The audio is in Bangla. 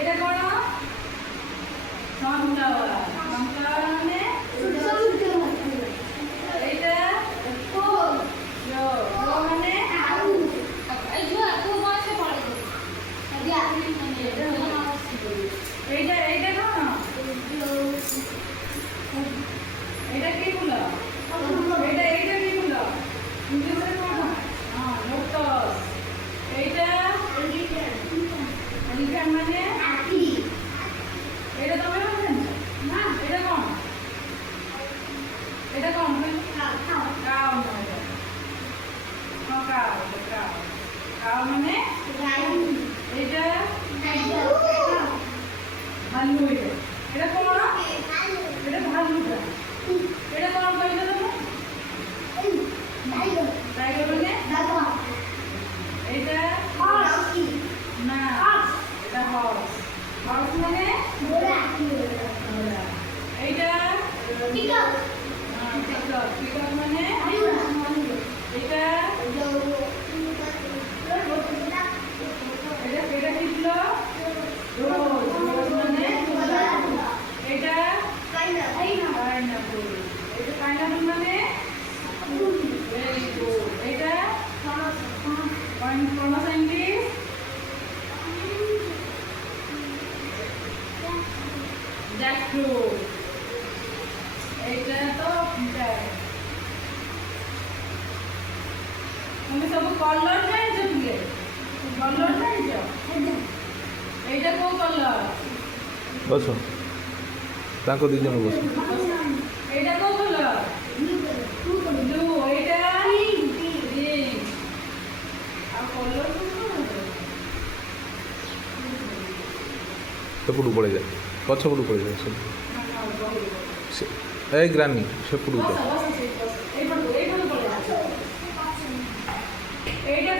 এটা করো সানফ্লাওয়ার। সানফ্লাওয়ার মানে এইটা মানে এইটা এইটা করো। এটা কি বলো? এটা এইটা কি বলো? ইংলিশে করো। হ্যাঁ, লোটাস। এইটা এলিফ্যান্ট মানে এটা তুমি বলছেন না? এটা কোন? এটা কোন? কাউ নয়। হ্যাঁ, কাউ। কাউ কাউ মানে এটা ভাল্লু। এটা কোন? এটা ভাল্লুটা। এটা কোন কইছো তুমি? টাইগার মানে এটা না, এটা হর্স। হর্স মানে এইটা পিকক। পিকক মানে এটা এটা কি ছিল? রোজ। রোজ মানে এটা পাইনাপল। এটা পাইনাপল মানে ভেরি গুড। এটা কোন সাইন্টিস্ট? জ্যাকফ্রুট। এইটা তো তুমি ସବୁ କଲର ଜାଣିଛ ଟିକେ? କଲର ଜାଣିଛ? এইটা କୋଉ କଲର? ବସ ତାଙ୍କ ଦୁଇ ଜଣ ବସ। এইটা କୋଉ କଲର? ବ୍ଲୁ। এইটা ଗ୍ରୀନ। ଆଉ କଲର ସେପଟକୁ ପଳେଇ ଯାଏ, ପଛପଟକୁ ପଳେଇ ଯାଏ ସବୁ। ଏ ଗ୍ରାନି ସେପଟକୁ ଯାଏ। এইটা